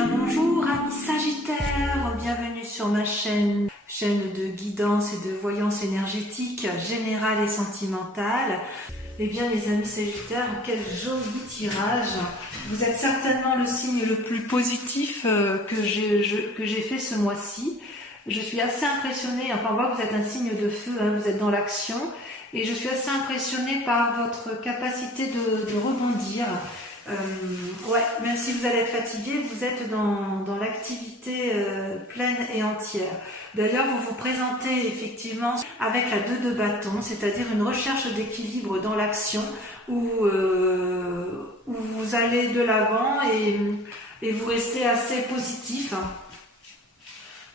bien bonjour amis Sagittaires, bienvenue sur ma chaîne de guidance et de voyance énergétique générale et sentimentale. Eh bien les amis Sagittaires, quel joli tirage. Vous êtes certainement le signe le plus positif que j'ai fait ce mois-ci. Je suis assez impressionnée, enfin on voit que vous êtes un signe de feu, hein, vous êtes dans l'action. Et je suis assez impressionnée par votre capacité de rebondir. Ouais, même si vous allez être fatigué, vous êtes dans l'activité pleine et entière. D'ailleurs, vous vous présentez effectivement avec la 2 de bâton, c'est-à-dire une recherche d'équilibre dans l'action où vous allez de l'avant et vous restez assez positif, hein,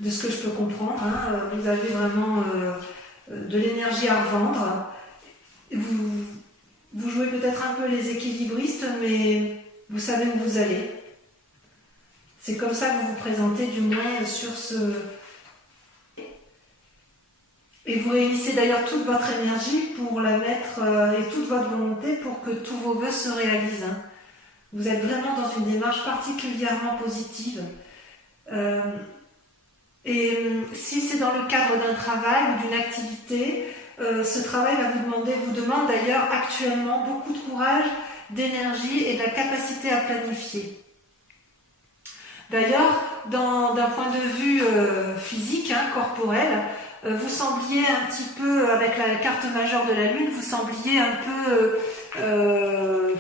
de ce que je peux comprendre. Hein. Vous avez vraiment de l'énergie à revendre. Vous jouez peut-être un peu les équilibristes, mais vous savez où vous allez. C'est comme ça que vous vous présentez, du moins sur ce... Et vous réunissez d'ailleurs toute votre énergie pour la mettre, et toute votre volonté pour que tous vos vœux se réalisent. Hein. Vous êtes vraiment dans une démarche particulièrement positive. Et si c'est dans le cadre d'un travail ou d'une activité, ce travail vous demande d'ailleurs actuellement beaucoup de courage, d'énergie et de la capacité à planifier. D'ailleurs, d'un point de vue physique, hein, corporel, vous sembliez un petit peu, avec la carte majeure de la Lune, vous sembliez un peu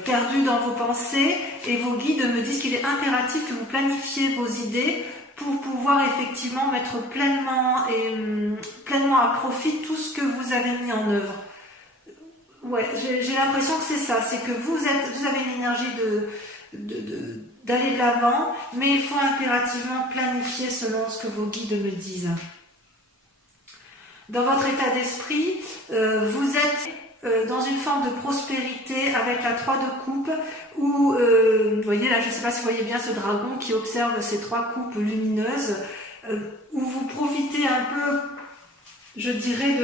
perdu dans vos pensées, et vos guides me disent qu'il est impératif que vous planifiez vos idées pour pouvoir effectivement mettre pleinement à profit tout ce que vous avez mis en œuvre. Ouais, j'ai l'impression que c'est ça, c'est que vous avez une énergie d'aller de l'avant, mais il faut impérativement planifier selon ce que vos guides me disent. Dans votre état d'esprit, vous êtes dans une forme de prospérité avec la 3 de coupe où, vous voyez là, je ne sais pas si vous voyez bien ce dragon qui observe ces 3 coupes lumineuses, où vous profitez un peu, je dirais,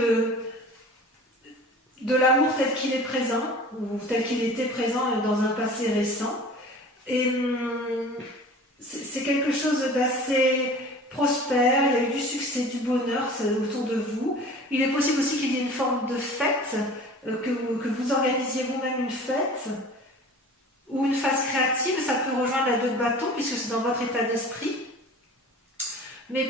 de l'amour tel qu'il est présent, ou tel qu'il était présent dans un passé récent. Et c'est quelque chose d'assez prospère, il y a eu du succès, du bonheur autour de vous. Il est possible aussi qu'il y ait une forme de fête, que vous organisiez vous-même une fête, ou une phase créative, ça peut rejoindre la 2 de bâton, puisque c'est dans votre état d'esprit. Mais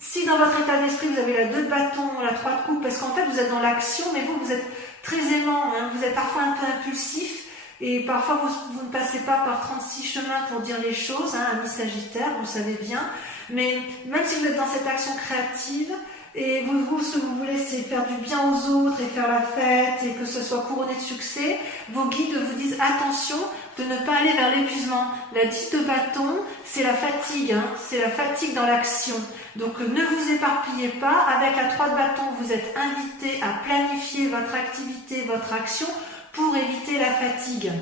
si dans votre état d'esprit, vous avez la 2 de bâton, la 3 de coupe, parce qu'en fait, vous êtes dans l'action, mais vous êtes très aimant, hein, vous êtes parfois un peu impulsif, et parfois, vous ne passez pas par 36 chemins pour dire les choses, hein, amis Sagittaire, vous le savez bien. Mais même si vous êtes dans cette action créative, et ce que vous voulez, c'est faire du bien aux autres et faire la fête et que ce soit couronné de succès, vos guides vous disent attention de ne pas aller vers l'épuisement. La 10 de bâton, c'est la fatigue, hein, c'est la fatigue dans l'action. Donc ne vous éparpillez pas. Avec la 3 de bâton, vous êtes invité à planifier votre activité, votre action pour éviter la fatigue.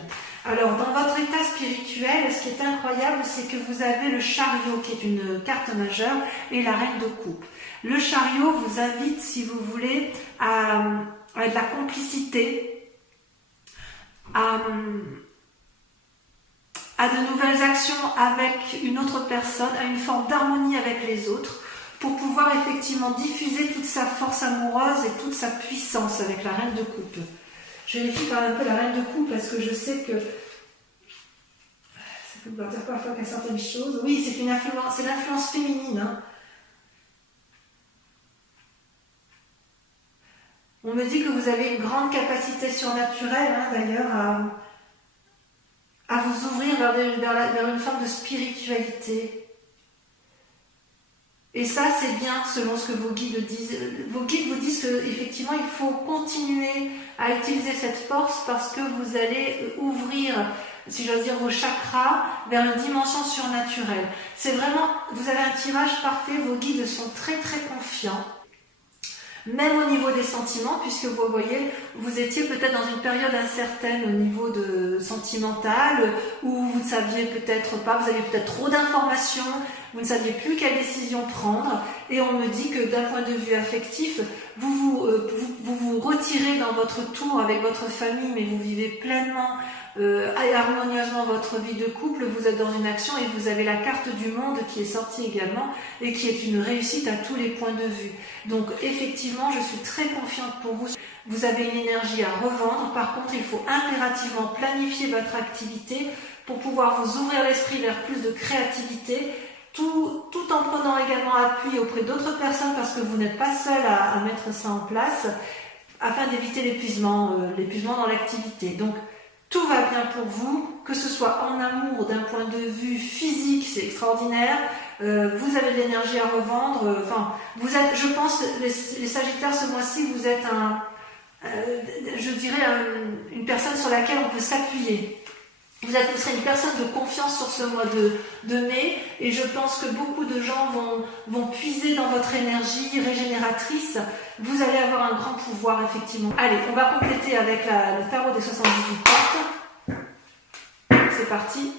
Alors, dans votre état spirituel, ce qui est incroyable, c'est que vous avez le chariot, qui est une carte majeure, et la reine de coupe. Le chariot vous invite, si vous voulez, à de la complicité, à de nouvelles actions avec une autre personne, à une forme d'harmonie avec les autres, pour pouvoir effectivement diffuser toute sa force amoureuse et toute sa puissance avec la reine de coupe. Je vérifie quand même un peu la reine de coupe parce que je sais que ça peut vouloir dire parfois qu'il y a certaines choses. Oui, c'est l'influence féminine. Hein. On me dit que vous avez une grande capacité surnaturelle, hein, d'ailleurs, à vous ouvrir vers une forme de spiritualité. Et ça, c'est bien selon ce que vos guides disent. Vos guides vous disent qu'effectivement, il faut continuer à utiliser cette force parce que vous allez ouvrir, si j'ose dire, vos chakras vers une dimension surnaturelle. C'est vraiment, vous avez un tirage parfait, vos guides sont très très confiants. Même au niveau des sentiments, puisque vous voyez, vous étiez peut-être dans une période incertaine au niveau sentimental, où vous ne saviez peut-être pas, vous aviez peut-être trop d'informations, vous ne saviez plus quelle décision prendre, et on me dit que d'un point de vue affectif, vous vous retirez dans votre tour avec votre famille, mais vous vivez pleinement harmonieusement votre vie de couple, vous êtes dans une action et vous avez la carte du monde qui est sortie également et qui est une réussite à tous les points de vue. Donc effectivement, je suis très confiante pour vous. Vous avez une énergie à revendre. Par contre, il faut impérativement planifier votre activité pour pouvoir vous ouvrir l'esprit vers plus de créativité, tout en prenant également appui auprès d'autres personnes parce que vous n'êtes pas seul à mettre ça en place, afin d'éviter l'épuisement dans l'activité. Donc, tout va bien pour vous, que ce soit en amour, d'un point de vue physique, c'est extraordinaire. Vous avez de l'énergie à revendre. Enfin, vous êtes, je pense, les Sagittaires, ce mois-ci, vous êtes je dirais, une personne sur laquelle on peut s'appuyer. Vous serez une personne de confiance sur ce mois de mai, et je pense que beaucoup de gens vont puiser dans votre énergie régénératrice. Vous allez avoir un grand pouvoir, effectivement. Allez, on va compléter avec le tarot des 78 cartes. C'est parti.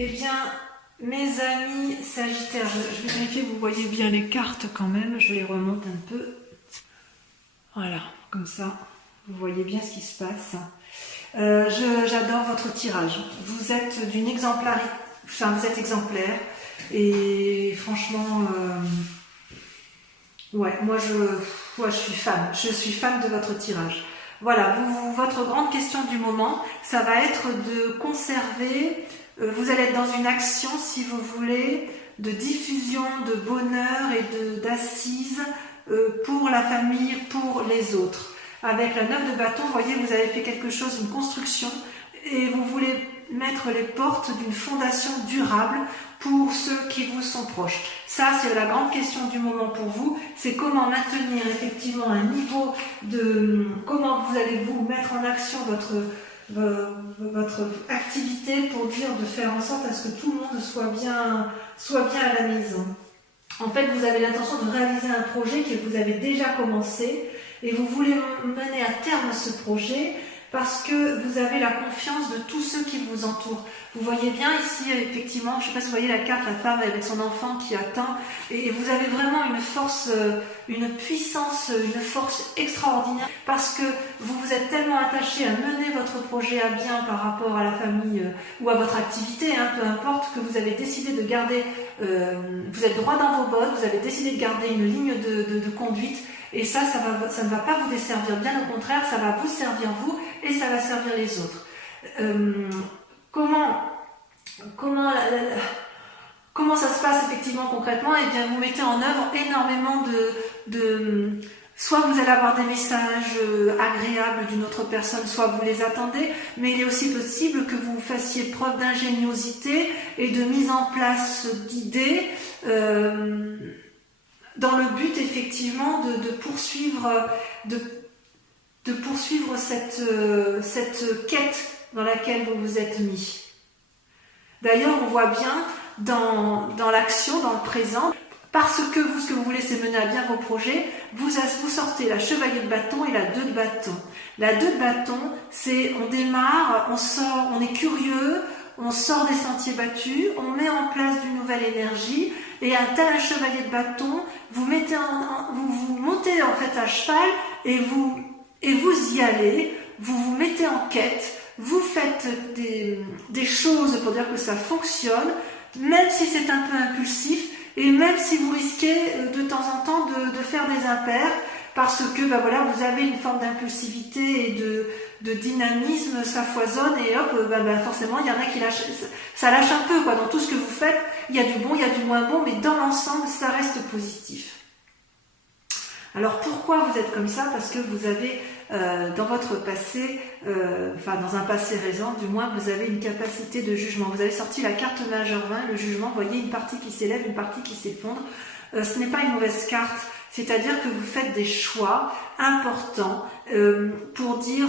Eh bien, mes amis Sagittaires, je vais vérifier, vous voyez bien les cartes quand même, je les remonte un peu. Voilà, comme ça, vous voyez bien ce qui se passe. J'adore votre tirage. Vous êtes d'une exemplarité, enfin vous êtes exemplaire, et franchement, ouais, moi je suis fan. Je suis fan de votre tirage. Voilà, votre grande question du moment, ça va être de conserver. Vous allez être dans une action, si vous voulez, de diffusion, de bonheur et d'assises pour la famille, pour les autres. Avec la 9 de bâton, vous voyez, vous avez fait quelque chose, une construction, et vous voulez mettre les portes d'une fondation durable pour ceux qui vous sont proches. Ça, c'est la grande question du moment pour vous, c'est comment maintenir effectivement un niveau comment vous allez vous mettre en action votre activité pour de faire en sorte à ce que tout le monde soit bien à la maison. En fait, vous avez l'intention de réaliser un projet que vous avez déjà commencé et vous voulez mener à terme ce projet parce que vous avez la confiance de tous ceux qui vous entourent. Vous voyez bien ici, effectivement, je ne sais pas si vous voyez la carte, la femme avec son enfant qui attend, et vous avez vraiment une force, une puissance, une force extraordinaire, parce que vous vous êtes tellement attaché à mener votre projet à bien par rapport à la famille ou à votre activité, peu importe, que vous avez décidé de garder, vous êtes droit dans vos bottes, vous avez décidé de garder une ligne de conduite, et ça ne va pas vous desservir, bien au contraire, ça va vous servir vous, et ça va servir les autres. Comment ça se passe effectivement concrètement? Eh bien, vous mettez en œuvre énormément soit vous allez avoir des messages agréables d'une autre personne, soit vous les attendez, mais il est aussi possible que vous fassiez preuve d'ingéniosité et de mise en place d'idées dans le but effectivement de poursuivre cette quête dans laquelle vous vous êtes mis. D'ailleurs, on voit bien dans l'action, dans le présent, parce que ce que vous voulez, c'est mener à bien vos projets, vous sortez la chevalier de bâton et la 2 de bâton. La 2 de bâton, c'est on démarre, on sort, on est curieux, on sort des sentiers battus, on met en place d'une nouvelle énergie, et à tel chevalier de bâton, vous montez en fait à cheval, et vous y allez, vous vous mettez en quête, vous faites des choses pour dire que ça fonctionne, même si c'est un peu impulsif, et même si vous risquez de temps en temps de faire des impairs, parce que vous avez une forme d'impulsivité et de dynamisme, ça foisonne, et hop, forcément, il y en a qui lâchent, ça lâche un peu, dans tout ce que vous faites, il y a du bon, il y a du moins bon, mais dans l'ensemble, ça reste positif. Alors pourquoi vous êtes comme ça? Parce que vous avez dans votre passé, dans un passé récent, du moins, vous avez une capacité de jugement. Vous avez sorti la carte majeure 20, le jugement, vous voyez une partie qui s'élève, une partie qui s'effondre. Ce n'est pas une mauvaise carte, c'est-à-dire que vous faites des choix importants pour dire,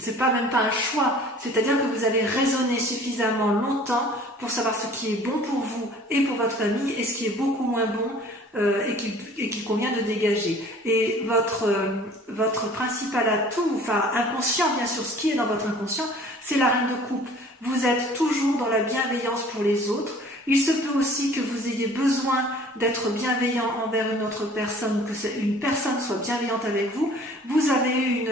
c'est pas même pas un choix, c'est-à-dire que vous allez raisonner suffisamment longtemps pour savoir ce qui est bon pour vous et pour votre famille et ce qui est beaucoup moins bon et qu'il convient de dégager. Et votre principal atout, enfin inconscient bien sûr, ce qui est dans votre inconscient, c'est la reine de coupe. Vous êtes toujours dans la bienveillance pour les autres. Il se peut aussi que vous ayez besoin d'être bienveillant envers une autre personne, que une personne soit bienveillante avec vous. Vous avez eu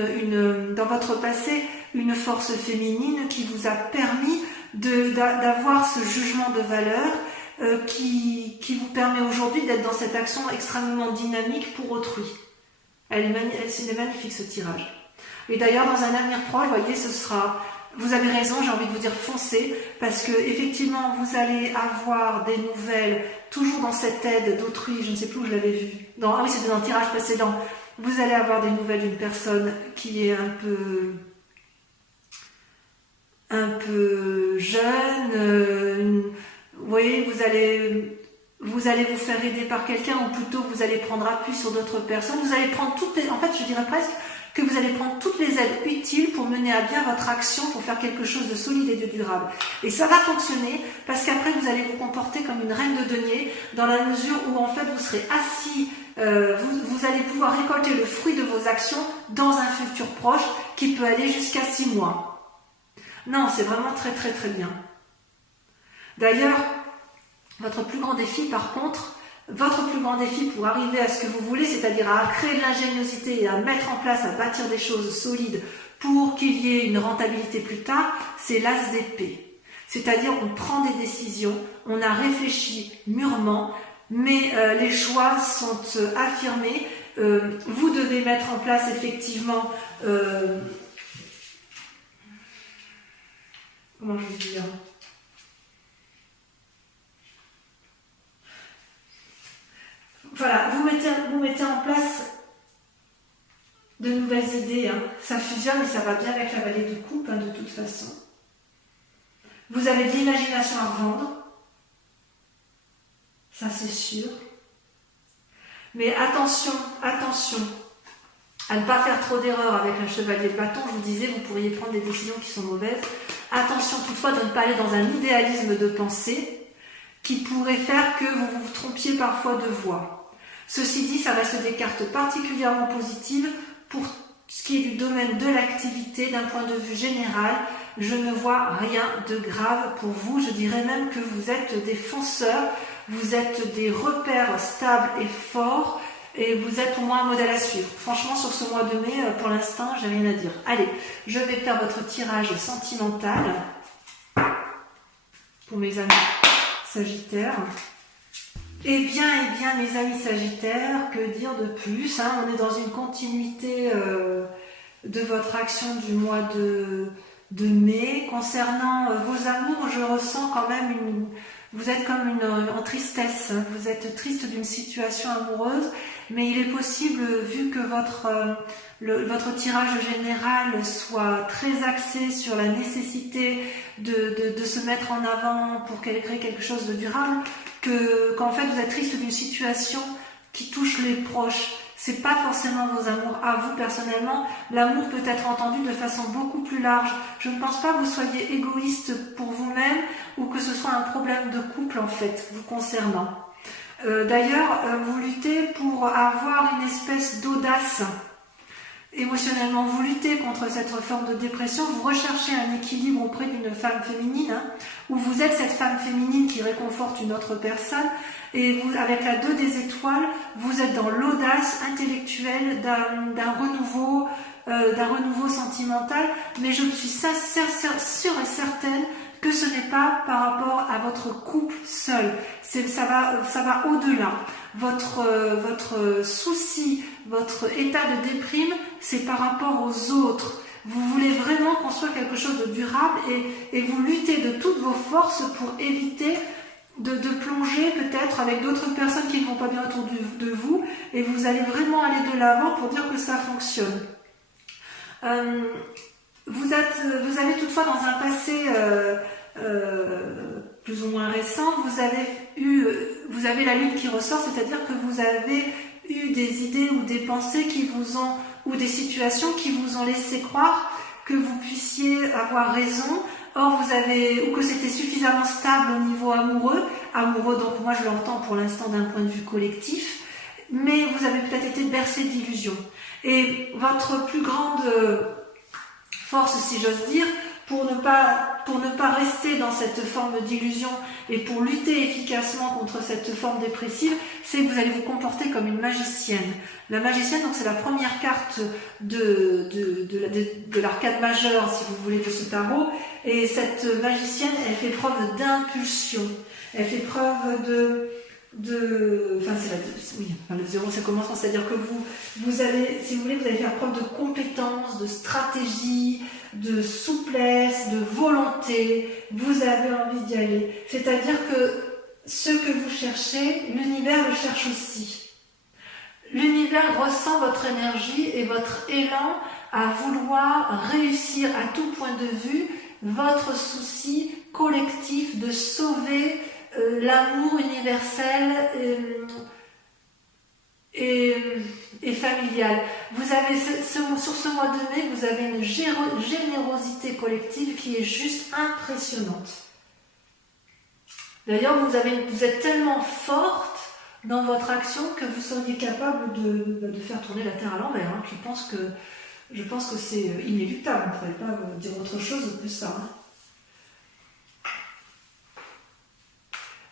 dans votre passé une force féminine qui vous a permis d'avoir ce jugement de valeur qui vous permet aujourd'hui d'être dans cette action extrêmement dynamique pour autrui. C'est magnifique ce tirage. Et d'ailleurs, dans un avenir proche, vous voyez, vous avez raison, j'ai envie de vous dire foncez, parce que effectivement, vous allez avoir des nouvelles, toujours dans cette aide d'autrui, je ne sais plus où je l'avais vu. Ah oui, c'était dans le tirage précédent. Vous allez avoir des nouvelles d'une personne qui est un peu jeune. Vous voyez, vous allez vous faire aider par quelqu'un, ou plutôt vous allez prendre appui sur d'autres personnes. Vous allez prendre en fait, je dirais presque que vous allez prendre toutes les aides utiles pour mener à bien votre action, pour faire quelque chose de solide et de durable. Et ça va fonctionner parce qu'après vous allez vous comporter comme une reine de denier, dans la mesure où en fait vous serez assis, vous allez pouvoir récolter le fruit de vos actions dans un futur proche qui peut aller jusqu'à 6 mois. Non, c'est vraiment très très très bien. D'ailleurs, votre plus grand défi par contre, pour arriver à ce que vous voulez, c'est-à-dire à créer de l'ingéniosité et à mettre en place, à bâtir des choses solides pour qu'il y ait une rentabilité plus tard, c'est l'as d'épée. C'est-à-dire on prend des décisions, on a réfléchi mûrement, mais les choix sont affirmés. Vous devez mettre en place effectivement... comment je vais dire ? Voilà, vous mettez en place de nouvelles idées. Ça fusionne et ça va bien avec la vallée de coupe, de toute façon. Vous avez de l'imagination à revendre. Ça, c'est sûr. Mais attention à ne pas faire trop d'erreurs avec un chevalier de bâton. Je vous disais, vous pourriez prendre des décisions qui sont mauvaises. Attention toutefois de ne pas aller dans un idéalisme de pensée qui pourrait faire que vous vous trompiez parfois de voie. Ceci dit, ça reste des cartes particulièrement positives pour ce qui est du domaine de l'activité. D'un point de vue général, je ne vois rien de grave pour vous. Je dirais même que vous êtes des fonceurs, vous êtes des repères stables et forts, et vous êtes pour moi un modèle à suivre. Franchement, sur ce mois de mai, pour l'instant, j'ai rien à dire. Allez, je vais faire votre tirage sentimental pour mes amis Sagittaires. Eh bien, mes amis Sagittaires, que dire de plus, on est dans une continuité de votre action du mois de mai. Concernant vos amours, je ressens quand même vous êtes comme en tristesse. Vous êtes triste d'une situation amoureuse, mais il est possible, vu que votre tirage général soit très axé sur la nécessité de se mettre en avant pour créer quelque chose de durable, qu'en fait vous êtes triste d'une situation qui touche les proches. C'est pas forcément vos amours à vous personnellement. L'amour peut être entendu de façon beaucoup plus large. Je ne pense pas que vous soyez égoïste pour vous-même ou que ce soit un problème de couple en fait, vous concernant. D'ailleurs, vous luttez pour avoir une espèce d'audace émotionnellement. Vous luttez contre cette forme de dépression. Vous recherchez un équilibre auprès d'une femme féminine, où vous êtes cette femme féminine qui réconforte une autre personne. Et vous, avec la 2 des étoiles, vous êtes dans l'audace intellectuelle d'un renouveau sentimental. Mais je suis sûre et certaine que ce n'est pas par rapport à votre couple seul. Ça va au-delà. Votre souci, votre état de déprime, c'est par rapport aux autres. Vous voulez vraiment construire quelque chose de durable et vous luttez de toutes vos forces pour éviter de plonger peut-être avec d'autres personnes qui ne vont pas bien autour de vous, et vous allez vraiment aller de l'avant pour dire que ça fonctionne. Vous avez toutefois dans un passé plus ou moins récent, vous avez la lune qui ressort, c'est-à-dire que vous avez eu des idées ou des pensées ou des situations qui vous ont laissé croire que vous puissiez avoir raison or ou que c'était suffisamment stable au niveau amoureux, donc moi je l'entends pour l'instant d'un point de vue collectif, mais vous avez peut-être été bercé d'illusions. Et votre plus grande force, si j'ose dire, pour ne pas rester dans cette forme d'illusion et pour lutter efficacement contre cette forme dépressive, c'est que vous allez vous comporter comme une magicienne. La magicienne, donc c'est la première carte de l'arcade majeure, si vous voulez, de ce tarot. Et cette magicienne, elle fait preuve d'impulsion. Elle fait preuve le zéro, ça commence, c'est-à-dire que vous allez, si vous voulez, vous allez faire preuve de compétence, de stratégie, de souplesse, de volonté. Vous avez envie d'y aller. C'est-à-dire que ce que vous cherchez, l'univers le cherche aussi. L'univers ressent votre énergie et votre élan à vouloir réussir à tout point de vue votre souci collectif de sauver l'amour universel et familial. Vous avez sur ce mois de mai, vous avez une générosité collective qui est juste impressionnante. D'ailleurs, vous êtes tellement forte dans votre action que vous seriez capable de faire tourner la Terre à l'envers. Hein. Je pense que c'est inéluctable. On ne pourrait pas dire autre chose que ça. Hein.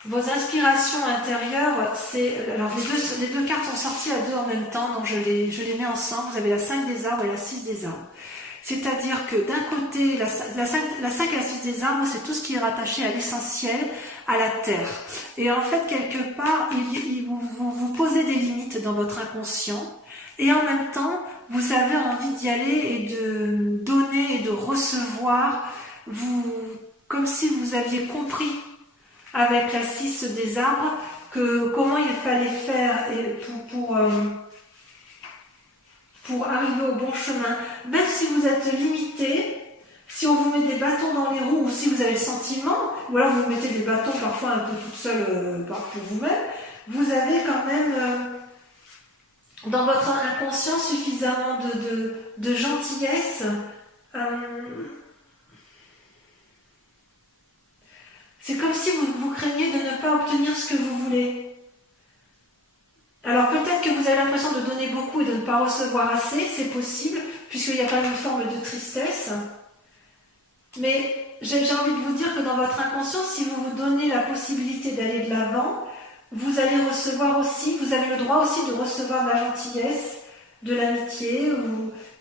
Vos inspirations intérieures, alors les deux cartes sont sorties à deux en même temps, donc je les mets ensemble. Vous avez la 5 des arbres et la 6 des arbres. C'est-à-dire que d'un côté, la 5 et la 6 des arbres, c'est tout ce qui est rattaché à l'essentiel, à la terre. Et en fait, quelque part, vous posez des limites dans votre inconscient, et en même temps, vous avez envie d'y aller et de donner et de recevoir, comme si vous aviez compris avec la 6 des arbres comment il fallait faire pour arriver au bon chemin. Même si vous êtes limité, si on vous met des bâtons dans les roues, ou si vous avez le sentiment, ou alors vous mettez des bâtons parfois un peu toute seule pour vous-même, vous avez quand même dans votre inconscient suffisamment de gentillesse. C'est comme si vous craigniez de ne pas obtenir ce que vous voulez. Alors peut-être que vous avez l'impression de donner beaucoup et de ne pas recevoir assez, c'est possible, puisqu'il y a quand même une forme de tristesse. Mais j'ai envie de vous dire que dans votre inconscient, si vous vous donnez la possibilité d'aller de l'avant, vous allez recevoir aussi, vous avez le droit aussi de recevoir de la gentillesse, de l'amitié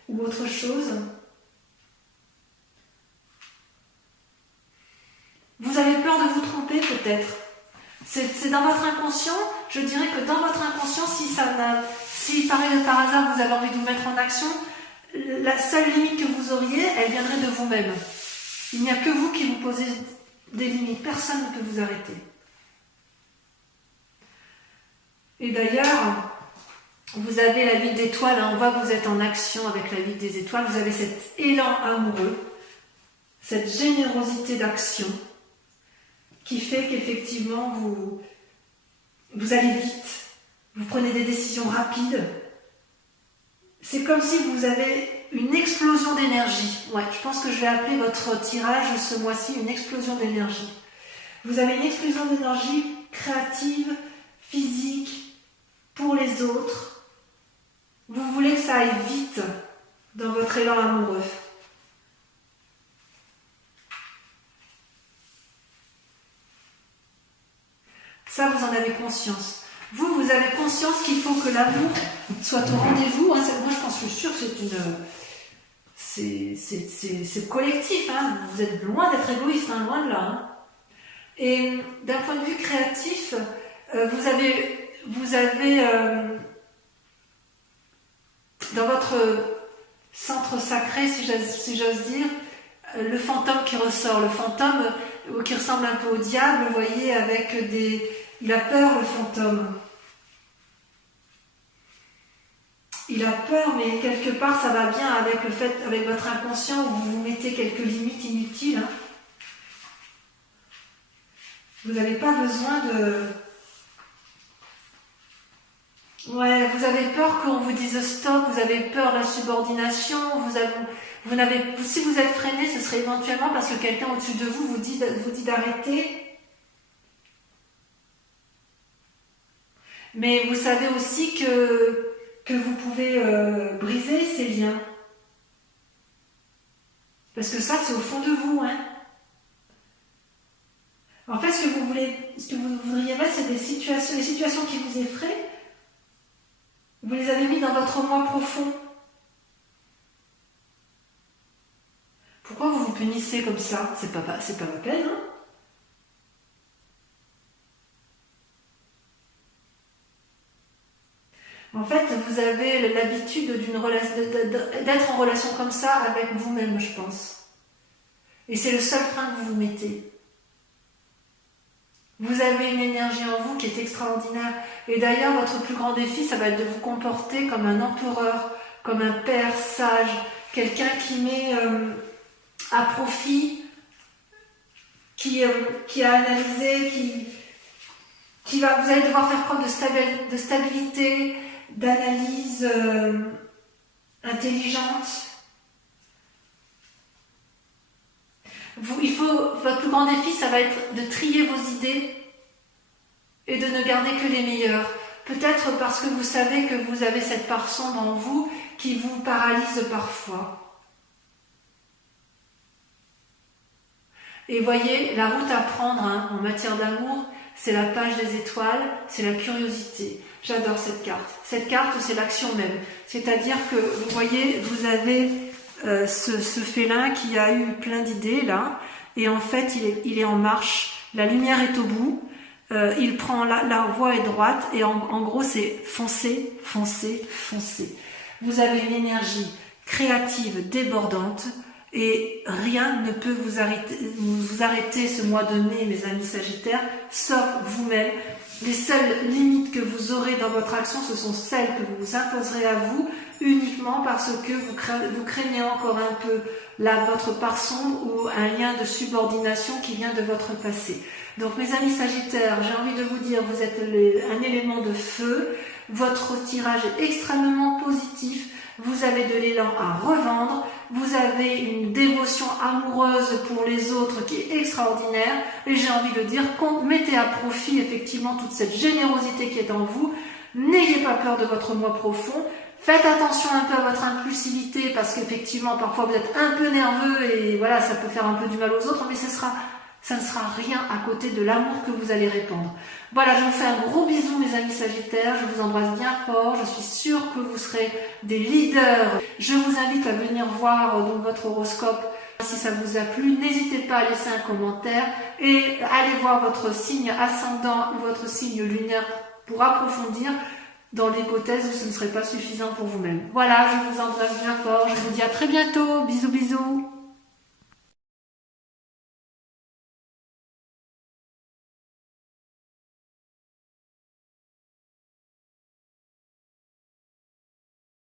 ou autre chose. Vous avez peur de vous tromper peut-être. C'est dans votre inconscient, je dirais que dans votre inconscient, si par hasard vous avez envie de vous mettre en action, la seule limite que vous auriez, elle viendrait de vous-même. Il n'y a que vous qui vous posez des limites, personne ne peut vous arrêter. Et d'ailleurs, vous avez la vie d'étoile, hein, on voit que vous êtes en action avec la vie des étoiles, vous avez cet élan amoureux, cette générosité d'action, qui fait qu'effectivement vous allez vite, vous prenez des décisions rapides. C'est comme si vous avez une explosion d'énergie. Ouais, je pense que je vais appeler votre tirage ce mois-ci une explosion d'énergie. Vous avez une explosion d'énergie créative, physique, pour les autres. Vous voulez que ça aille vite dans votre élan amoureux. Ça, vous en avez conscience. Vous avez conscience qu'il faut que l'amour soit au rendez-vous. Hein. Moi, je suis sûre que c'est collectif. Hein. Vous êtes loin d'être égoïste, hein, loin de là. Hein. Et d'un point de vue créatif, vous avez dans votre centre sacré, si j'ose dire, le fantôme qui ressort. Le fantôme qui ressemble un peu au diable, vous voyez, avec il a peur, le fantôme. Il a peur, mais quelque part, ça va bien avec avec votre inconscient, où vous vous mettez quelques limites inutiles. Hein. Vous n'avez pas besoin de... Ouais, vous avez peur qu'on vous dise stop, vous avez peur de la subordination, Si vous êtes freiné, ce serait éventuellement parce que quelqu'un au-dessus de vous vous dit d'arrêter. Mais vous savez aussi que vous pouvez briser ces liens. Parce que ça, c'est au fond de vous, hein. En fait, ce que vous voudriez mettre, c'est les situations qui vous effraient. Vous les avez mis dans votre moi profond. Pourquoi vous vous punissez comme ça? C'est pas la peine, hein. En fait, vous avez l'habitude d'être en relation comme ça avec vous-même, je pense. Et c'est le seul frein que vous vous mettez. Vous avez une énergie en vous qui est extraordinaire. Et d'ailleurs, votre plus grand défi, ça va être de vous comporter comme un empereur, comme un père sage, quelqu'un qui met à profit, qui a analysé, vous allez devoir faire preuve de stabilité, d'analyse intelligente. Votre plus grand défi, ça va être de trier vos idées et de ne garder que les meilleures. Peut-être parce que vous savez que vous avez cette part sombre en vous qui vous paralyse parfois. Et voyez, la route à prendre en matière d'amour, c'est la page des étoiles, c'est la curiosité. J'adore cette carte. Cette carte, c'est l'action même. C'est-à-dire que, vous voyez, vous avez ce félin qui a eu plein d'idées, là, et en fait, il est en marche. La lumière est au bout. Il prend la voie est droite, et en gros, c'est foncer, foncer, foncer. Vous avez une énergie créative, débordante, et rien ne peut vous arrêter ce mois de mai, mes amis Sagittaires, sauf vous-même. Les seules limites que vous aurez dans votre action, ce sont celles que vous vous imposerez à vous, uniquement parce que vous craignez encore un peu votre part sombre ou un lien de subordination qui vient de votre passé. Donc mes amis Sagittaires, j'ai envie de vous dire, vous êtes un élément de feu, votre tirage est extrêmement positif, vous avez de l'élan à revendre, vous avez une dévotion amoureuse pour les autres qui est extraordinaire, et j'ai envie de dire, mettez à profit effectivement toute cette générosité qui est en vous, n'ayez pas peur de votre moi profond, faites attention un peu à votre impulsivité, parce qu'effectivement parfois vous êtes un peu nerveux, et voilà, ça peut faire un peu du mal aux autres, mais ça ne sera rien à côté de l'amour que vous allez répandre. Voilà, je vous fais un gros bisou mes amis Sagittaires, je vous embrasse bien fort, je suis sûre que vous serez des leaders. Je vous invite à venir voir donc votre horoscope. Si ça vous a plu, n'hésitez pas à laisser un commentaire et allez voir votre signe ascendant ou votre signe lunaire pour approfondir dans l'hypothèse où ce ne serait pas suffisant pour vous-même. Voilà, je vous embrasse bien fort, je vous dis à très bientôt, bisous bisous.